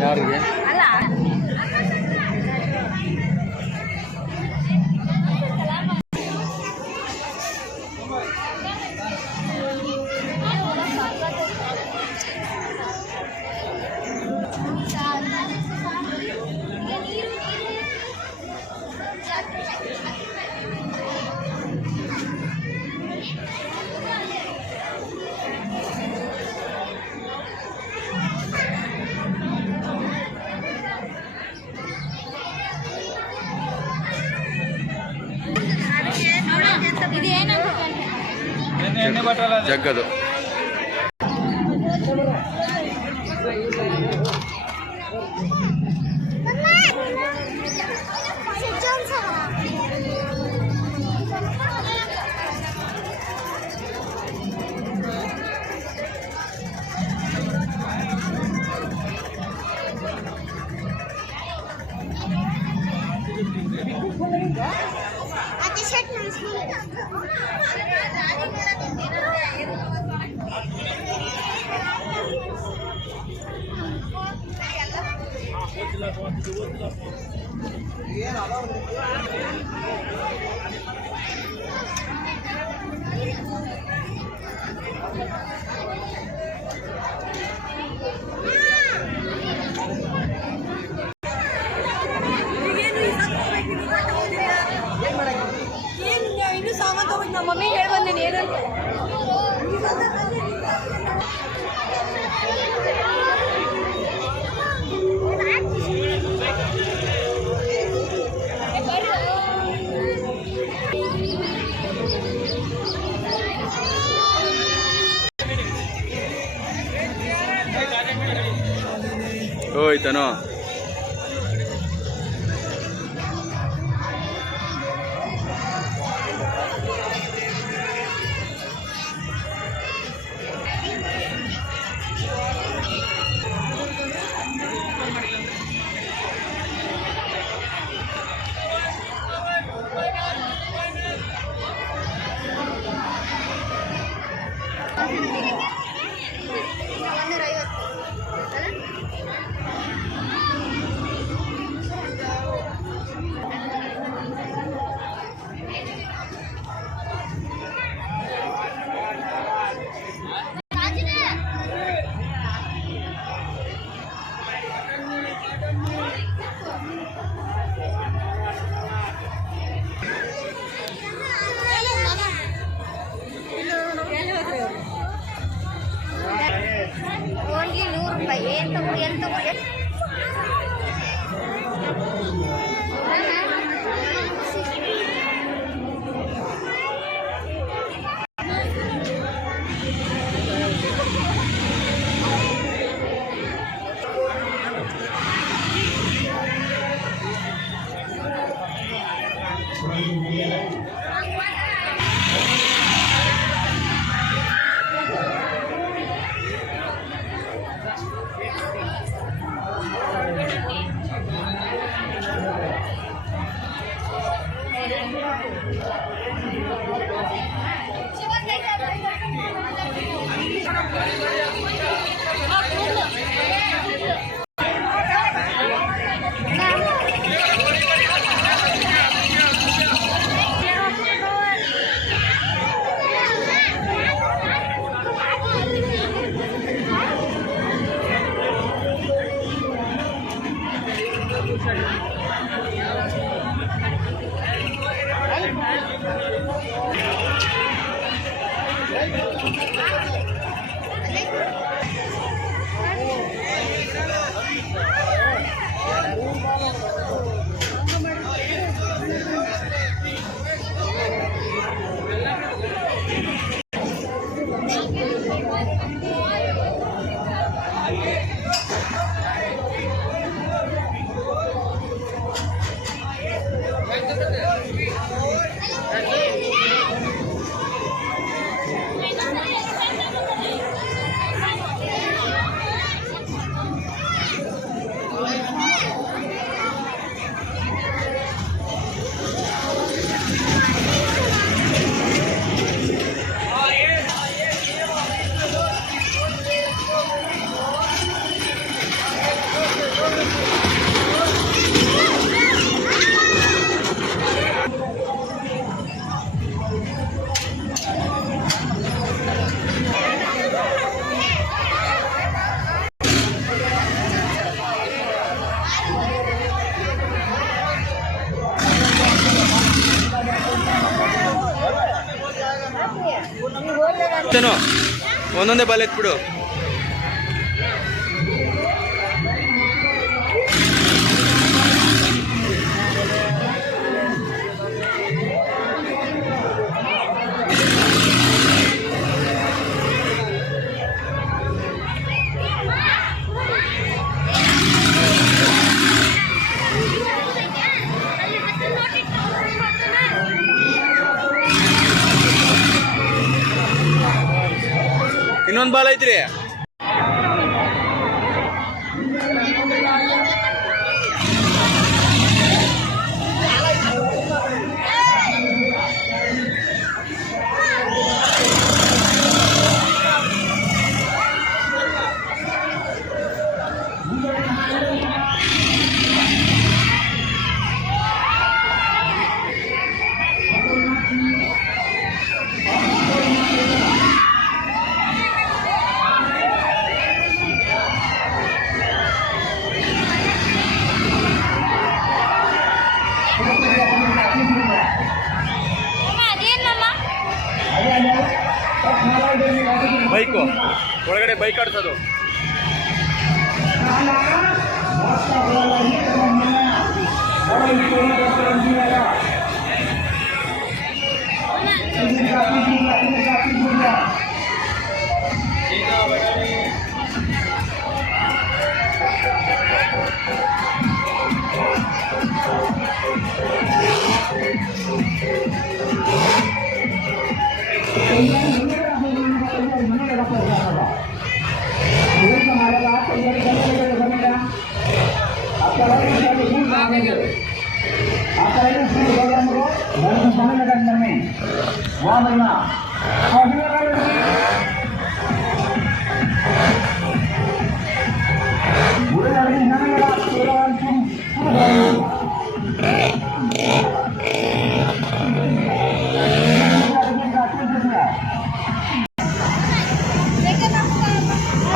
ಯಾರಿಗೆ ಜಗ್ಗದು मम्मी ಹೇಳಿ ಬಂದೇನೆ ಏನಂತ ಹೋಯ್ತನೋ ಒಂದೊಂದೇ ಬಾಲ್ ಎತ್ಬಿಡು. ಇನ್ನೊಂದು ಬಾಲ್ ಐತ್ರಿ. ಬೈಕು ಒಳಗಡೆ ಬೈಕ್ ಆಡ್ಸೋದು.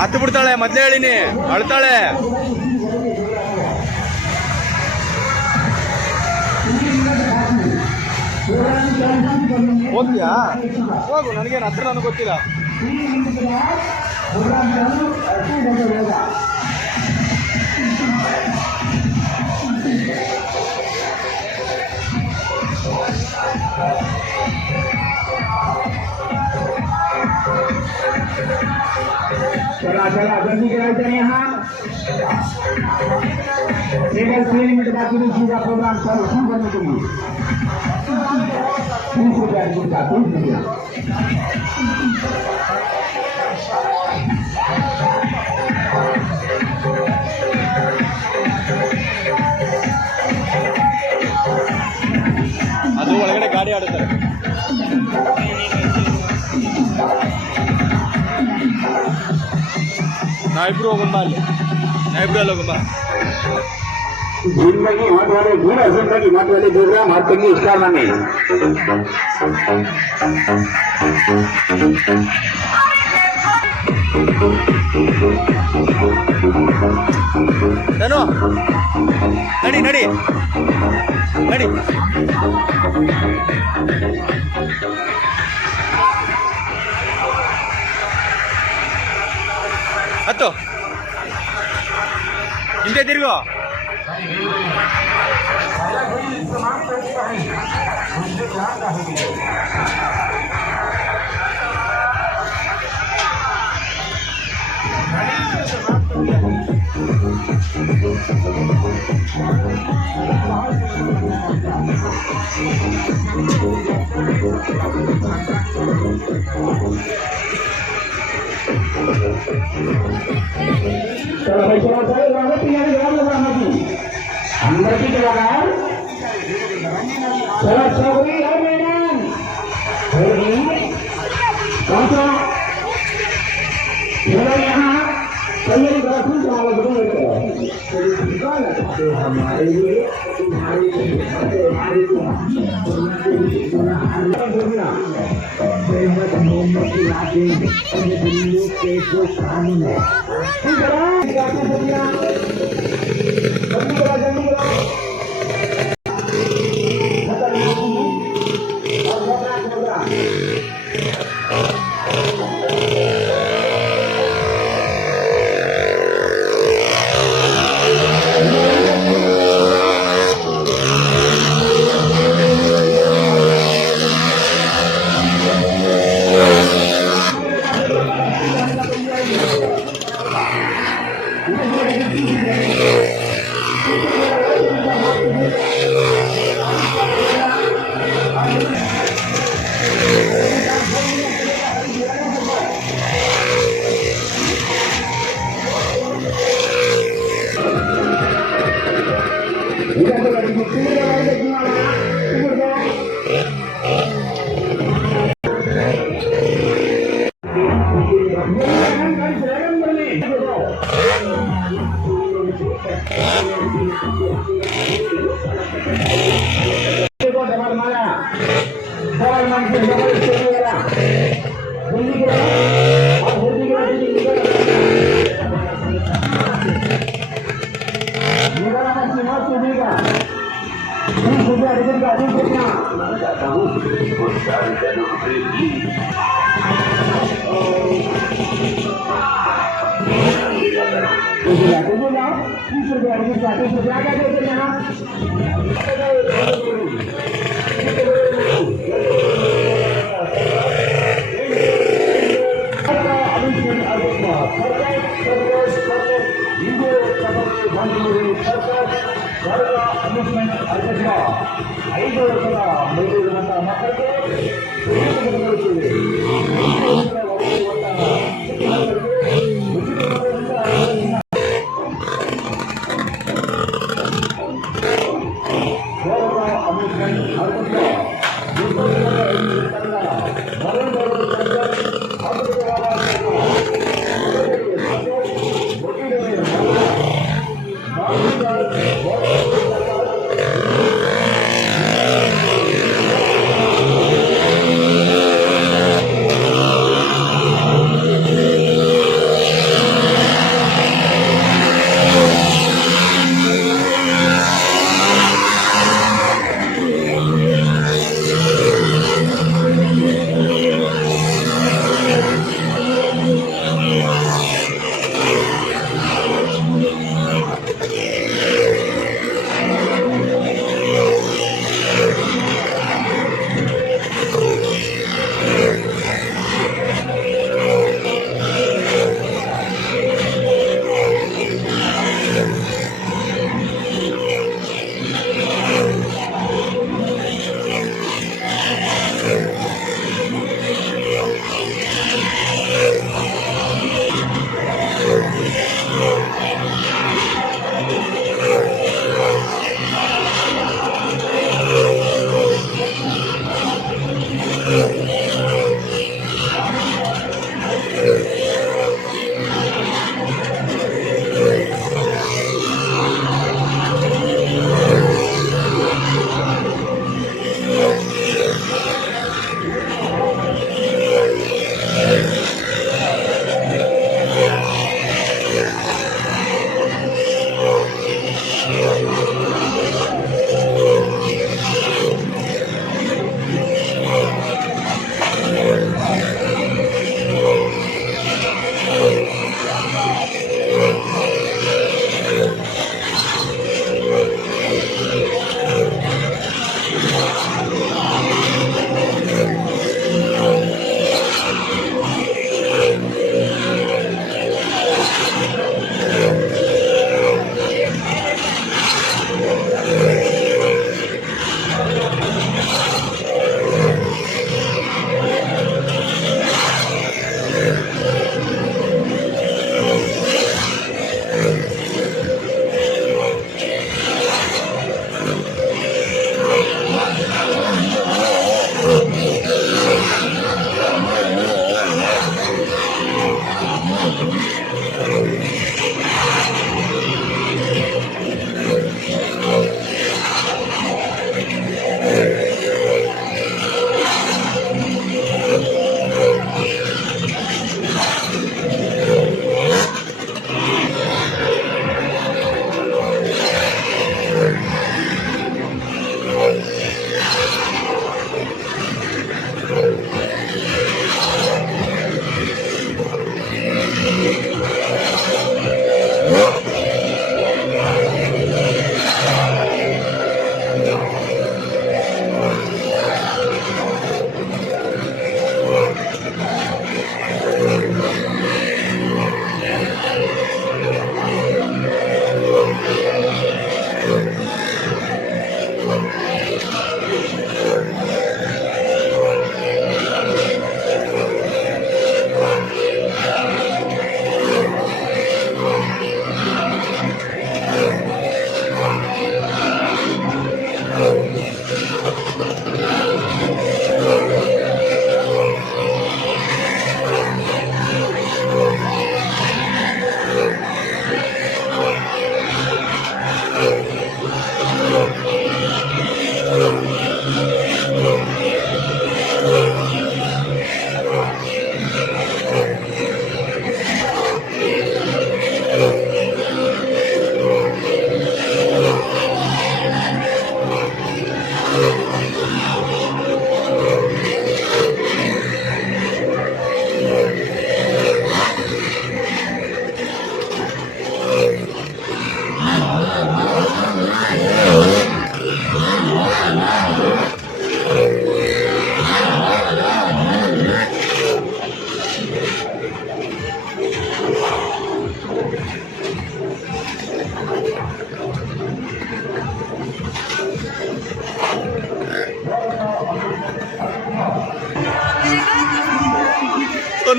ಹತ್ತು ಬಿಡ್ತಾಳೆ, ಮೊದ್ಲೇ ಹೇಳಿನಿ, ಅಳ್ತಾಳೆ. ಹೋಗ್ತೀಯಾ? ಹೋಗು, ನನಗೇನು ಹತ್ರ ನನಗೆ ಗೊತ್ತಿಲ್ಲ. चला चला जल्दी करायचं आहे हा केवळ 3 मिनिट बाकी तुझा प्रोग्राम चालू करणे तुम्ही 30 रुपया तुमचा 30 रुपया ಅದು ಒಳಗಡೆ ಗಾಡಿ ಆಡುತ್ತಾರೆ ನಾವಿಬ್ರು ಹೋಗೋಣ ಅಲ್ಲಿ ನಾವಿಬ್ರು ಅಲ್ಲಿ ಹೋಗೋಣ जिंदगी मत वाले पूरा जिंदगी मत वाले प्रोग्राम हर तक स्टार नामे ಧನು ನಡಿ ನಡಿ ನಡಿ ಹತ್ತು ಹಿಂದೆ ತಿರುಗು चलो भाई चलो चलो रावत यार यार लगाना थी अंदर की जगह चलो चौबरी यार मैदान कौन सा चलो यहाँ तैयारी करो तुम चलो तो हमारे लिए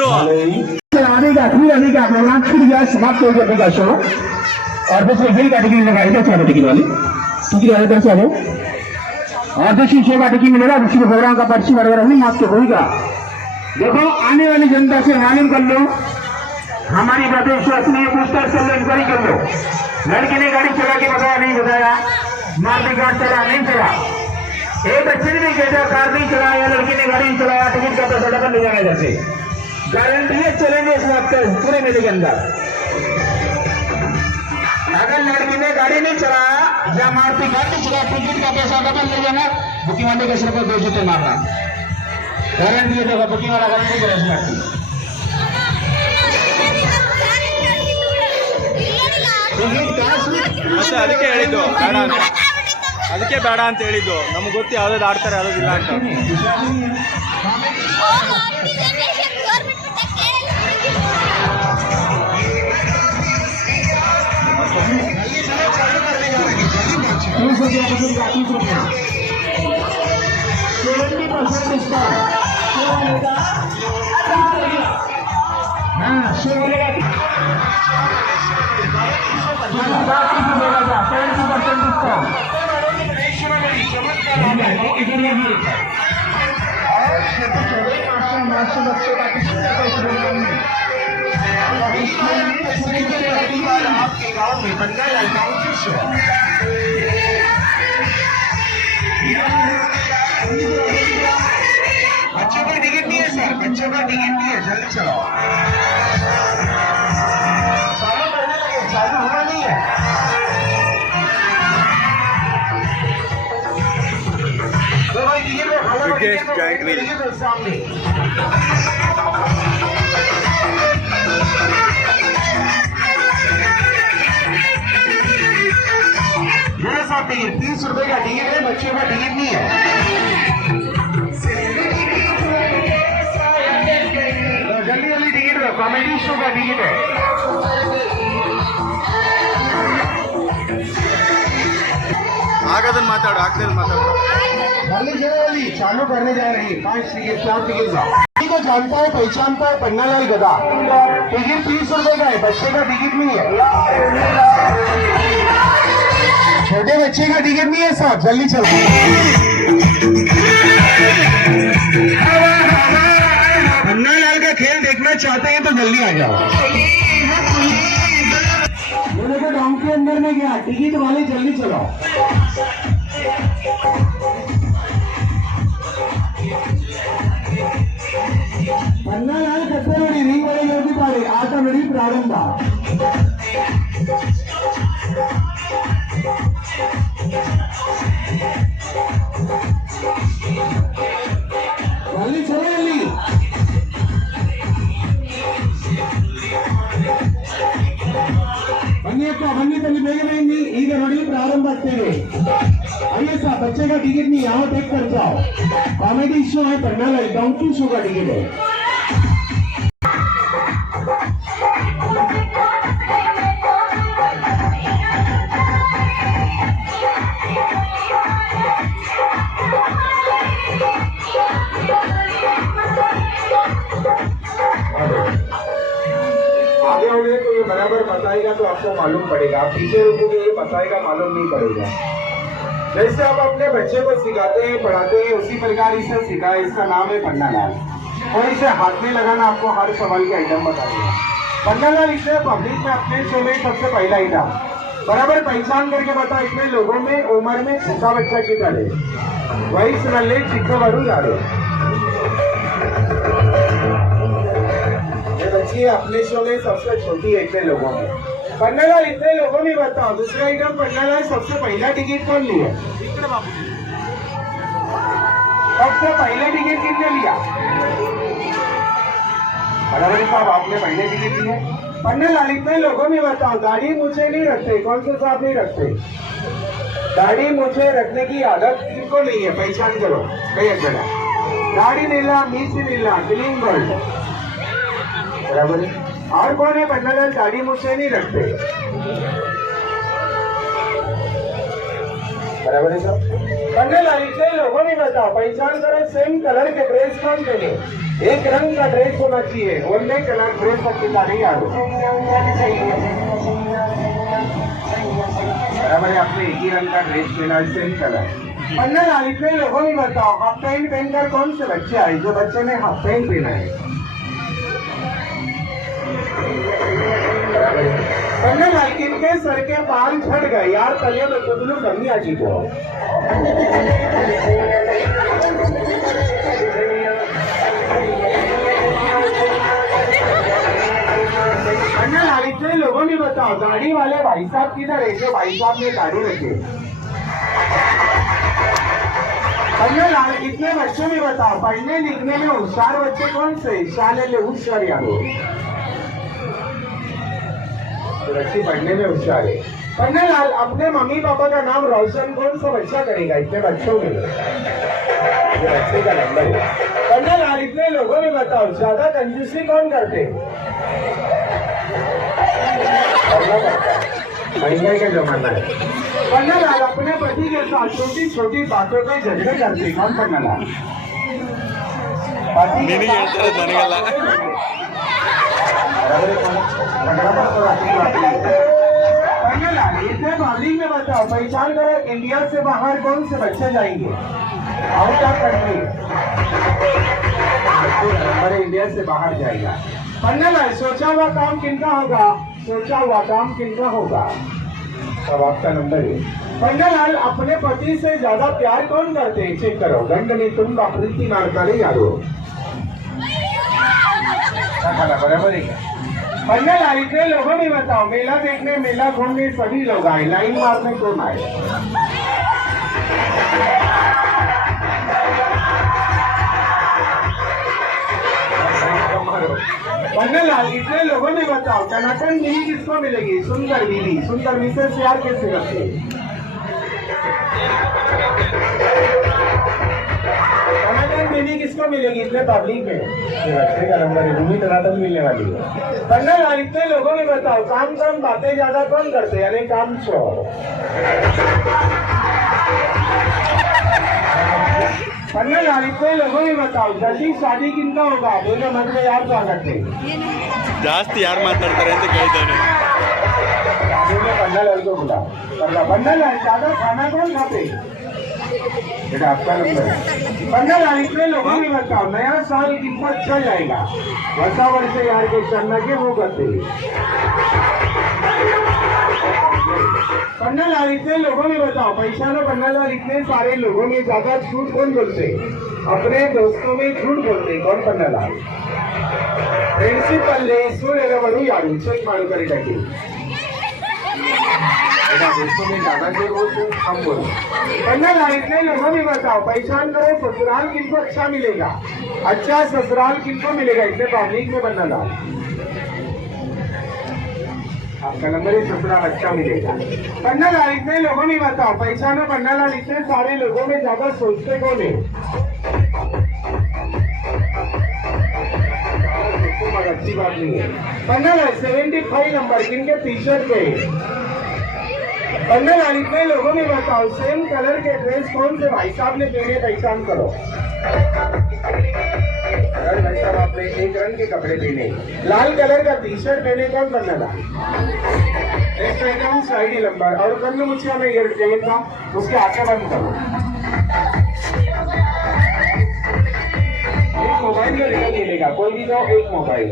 आने का प्रोग्राम फिर गया समाप्त हो जाने का शो और बस यही कैटेगरी लगाई था कैटेगरी वाली टिकट वाले तरफ से आ जाओ और देखिए 6 कैटेगरी मिलेगा उसी प्रोग्राम का पर्ची वगैरह नहीं आपको होगा। देखो आने वाली जनता से मालूम कर लो, हमारी बातें विश्वास नहीं पूछताछ कर लो, इंक्वायरी कर लो। लड़के ने गाड़ी चला के बताया नहीं बताया, मार भी गाड़ी चला नहीं चला, एक बच्चे ने भी कहता कार नहीं चलाया, लड़की ने गाड़ी नहीं चलाया, टिकट का पैसा डबल ले जाना जैसे गारंटी है चलेंगे इस बात का पूरे मेले के अंदर। अगर लड़की ने गाड़ी नहीं चलाया या मारती गाड़ी चला, टिकट का पैसा डबल ले जाना, बुकिंग वाले के सिर पर 2 जूते मारना, गारंटी है। देखो बुकिंग वाला गारंटी करे इसमें ಮತ್ತೆ ಅದಕ್ಕೆ ಹೇಳಿದ್ದು ಬೇಡ ಅಂತ, ಅದಕ್ಕೆ ಬೇಡ ಅಂತ ಹೇಳಿದ್ದು. ನಮ್ಗೆ ಗೊತ್ತು ಯಾವ್ದಾದ್ರು ಆಡ್ತಾರೆ ಯಾವ್ದಿಲ್ಲ ಅಂತ. आपके गाँव में बन गया गाँव की शो। बच्चों का टिकट नहीं है सर, बच्चों का टिकट नहीं है, जल्दी चलो। चालू करने लगे, चालू होना नहीं है। तो भाई टिकट सामने टिकट 30 रुपए का टिकट है, बच्चों का टिकट नहीं है। जल्दी जल्दी टिकट है, कॉमेडी शो का टिकट है। आगदन माताड़ो, आगदन माताड़ो। जल्दी जल्दी चालू करने जा रही है। 5 टिकट 4 टिकट का को जानता है, पहचानता है, पन्नालाल गदा। टिकट 30 रुपए का है, बच्चे का टिकट नहीं है, छोटे बच्चे का टिकट नहीं है साहब, जल्दी चलो। पन्नालाल का खेल देखना चाहते हैं तो जल्दी आ जाओ। मेरे को गाँव के अंदर में गया, टिकट वाले जल्दी चलो। पन्नालाल कत्तेवाड़ी रिंग वाले योगी पाड़ी आಟ नड़ी प्रारंभ। जल्दी चलो जल्दी। ಬನ್ನಿ ತಲ್ಲಿ ಬೇಗ ಬನ್ನಿ, ಈಗ ನೋಡಿ ಪ್ರಾರಂಭ ಆಗ್ತೇವೆ। आइए साहब, बच्चे का टिकट नहीं, यहाँ टेक कर जाओ। कॉमेडी शो है, पन्नालाल डोंकी शो का टिकट है। आगे होंगे तो ये बराबर बताएगा तो आपको मालूम पड़ेगा, आप पीछे रुकोगे ये बताएगा मालूम नहीं पड़ेगा। जैसे आप अपने बच्चे को सिखाते हैं पढ़ाते हैं उसी प्रकार इसे सिखाए। इसका नाम है पन्नालाल और इसे हाथ में लगाना आपको हर सवाल के आइटम बताएगा। पन्नालाल इसे पब्लिक में अपने शो में सबसे पहला आइटम बराबर पहचान करके बता। इतने लोगों में उम्र में छोटा बच्चा की तरह वही सुनले चिक्कवारू यारो ये बच्ची अपने शो में सबसे छोटी है इतने लोगों में। पन्नालाल इतने लोगों में बताओ दूसरा आइटम पन्नालाल सबसे पहला टिकट कौन लिया? सबसे पहले टिकट किसने लिया? बराबर साहब आपने पहले टिकट लिए। पन्नालाल इतने लोगों में बताओ दाढ़ी मूछे नहीं रखते, कौन से साहब नहीं रखते? दाढ़ी मूछे रखने की आदत किनको नहीं है? पहचान करो कई जगह दाढ़ी नीला मीस नीला क्लीन गोल्ड बराबर। और कौन है पन्नालाल दाढ़ी मूछे नहीं रखते? बराबर है साहब। पन्नालाल इतने लोगों में बताओ पहचान करो सेम कलर के ड्रेस कौन पहने? एक रंग का ड्रेस होना चाहिए, ओनली कलर ड्रेस का नहीं यार बराबर है। आपने एक ही रंग का ड्रेस पहना, सेम कलर। पन्ना लाल इतने लोगों में बताओ, हाफ पैंट पहनकर कौन से बच्चे आए? जो बच्चे ने हाफ पैंट पहना है। पन्ना लाल किनके सर के बाल झड़ गए यार, कलियों में कुदलू कमी आ जी को। पन्ना लाल इतने लोगों में बताओ, दाढ़ी वाले भाई साहब किधर है? जो भाई साहब ने दाढ़ी रखे। पन्ना लाल इतने बच्चों में बताओ, पढ़ने लिखने में होशियार बच्चे कौन से? शाले होशियार यारो, बच्चे पढ़ने में होशियार है। पन्ना लाल अपने मम्मी पापा का नाम रोशन कौन सा बच्चा करेगा? इतने बच्चों में ये बच्चे का नंबर है। पन्ना लाल इतने लोगों में बताओ, ज्यादा कंजूसी कौन करते? महंगाई का जमाना है। पन्ना लाल अपने पति के साथ छोटी छोटी बातों पे झगड़े करते कौन? पन्ना लाल पति के साथ पन्ना लाल इतने मामले में बताओ, पहचान करो इंडिया से बाहर कौन से बच्चे जाएंगे? आउट ऑफ कंट्री हमारे इंडिया से बाहर जाएगा। पन्ना लाल सोचा हुआ काम किनका होगा? सोचा हुआ काम किनका होगा? अब आपका नंबर है। पन्ना लाल अपने पति से ज्यादा प्यार कौन करते हैं? चेक करो। गंड ने तुम प्रीति मारकारे यारो बराबर है। पन्ना लाल इतने लोगों में बताओ, मेला देखने मेला घूमने सभी लोग आए, लाइन मारने कौन आए? पन्ना लाल इतने लोगों में बताओ, टनाटन बीवी किसको मिलेगी? सुंदर बीवी। सुंदर मिसेस से यार कैसे करते? टनाटन बीवी किसको मिलेगी? इतने पब्लिक में बच्चे का नंबर है, भूमि टनाटन मिलने वाली है। पन्ना लाल इतने लोगों में बताओ, काम कम बातें ज्यादा कौन करते? यानी काम चोर। पन्ना लाल इतने लोगों में बताओ, जल्दी शादी किनका होगा? दोनों मन में यार क्या करते? ಜಾಸ್ತಿ ಯಾರು ಮಾತಾಡ್ತಾರೆ ಅಂತ ಕೇಳ್ತಾನೆ। पन्ना लाल को बुला। पन्ना लाल ज्यादा खाना कौन खाते? बेटा आपका नंबर है। पन्ना लाल इतने लोगों में बताओ, नया साल कितना अच्छा जाएगा? वर्षा वर्ष यार के चलना के वो करते। पन्ना लाल इतने लोगों में बताओ, पहचानो पन्ना लाल इतने सारे लोगों में ज्यादा झूठ कौन बोलते? अपने दोस्तों में झूठ बोलते कौन? पन्ना लाल। प्रिंसिपल सुरू यारू चेक मारू करे टाकी दोस्तों में ज्यादा झूठ बोलते हम बोलो। पन्ना लाल इतने लोगों में बताओ, पहचान करो ससुराल किनको अच्छा मिलेगा? अच्छा ससुराल किनको मिलेगा? इतने पब्लिक में पन्ना लाल आपका नंबर है, ससुराल अच्छा मिलेगा। पन्ना लाल इतने लोगों में बताओ, पहचानो पन्ना लाल इतने सारे लोगों में ज्यादा सोचते कौन है? अच्छी बात नहीं है। पन्ना लाल 75 नंबर किनके टी शर्ट पे? पन्ना लाल इतने लोगों में बताओ, सेम कलर के ड्रेस कौन से भाई साहब ने पहने? पहचान करो। भाई साहब आपने एक रंग के कपड़े पहने, लाल कलर का टी शर्ट पहने कौन? पन्ना लाल। एक साइड नंबर और कल मुझे हमें ये चाहिए था, उसके आगे बंद करो। एक मोबाइल में रिटर्न मिलेगा, कोई भी जाओ एक मोबाइल।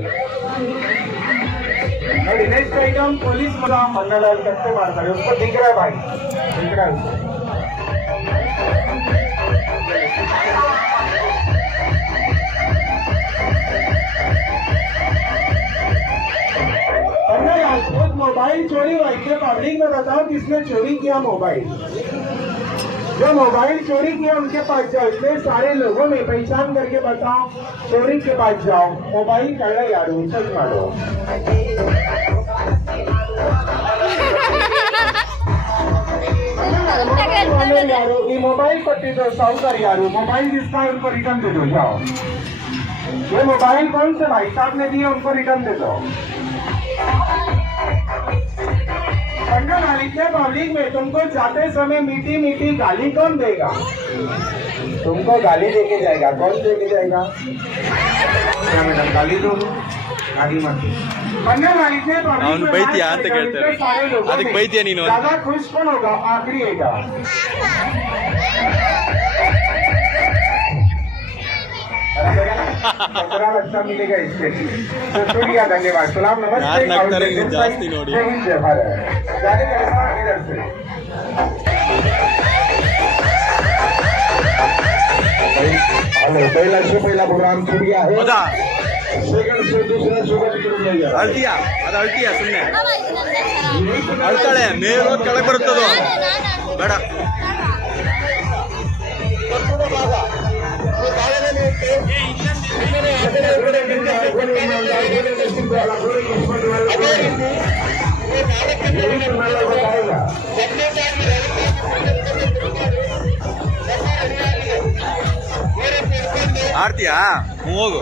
नेक्स्ट आइटम पुलिस वाला पन्ना लाल कट्टे मारता है, उसको दिख रहा है भाई, दिख रहा है उसको। पन्ना लाल खुद मोबाइल चोरी हुआ, इतने पब्लिक में बताओ किसने चोरी किया मोबाइल? जो मोबाइल चोरी किया उनके पास जाओ, इतने सारे लोगों में पहचान करके बताओ, चोरी के पास जाओ, मोबाइल कड़ा यार चल मारो। यारो ये मोबाइल पट्टी दो, साउकर यारो मोबाइल जिसका है उनको रिटर्न दे दो, जाओ। ये मोबाइल कौन से भाई साहब ने दिए उनको रिटर्न दे दो। पंडा मालिक ने पब्लिक में तुमको जाते समय मीठी मीठी गाली कौन देगा? तुमको गाली देके जाएगा, कौन देके जाएगा? क्या मैडम गाली दो? गाली मत दो। पंडा मालिक ने ಅವ್ನು ಬೈತೀಯಾ ಅಂತ ಕೇಳ್ತಾರೆ. ಅದಕ್ಕೆ ಬೈತೀಯ ನೀನು? ज्यादा खुश कौन होगा? आखिरी होगा। अच्छा मिलेगा इसके। तो शुक्रिया, धन्यवाद, सलाम, ಯಾರು नमस्ते। ನಗ್ತಾರೆ ನೀವು ಜಾಸ್ತಿ ನೋಡಿ. जय हिंद, जय भारत। जाने का रास्ता इधर से। हेलो, पहिला प्रोग्राम छूट गया है। ಹೌದಾ? सेकंड से दूसरा सुबह शुरू हो गया। ಅಳ್ತೀಯಾ? ಅದು ಅಳ್ತೀಯಾ ಸುಮ್ಮನೆ? ಅಳ್ತಾಳೆ, ಮೇಲೋ ಕೆಳಗೆ ಬರುತ್ತದು. ಬೇಡ. ಆಡ್ತೀಯಾ? ಹೋಗು.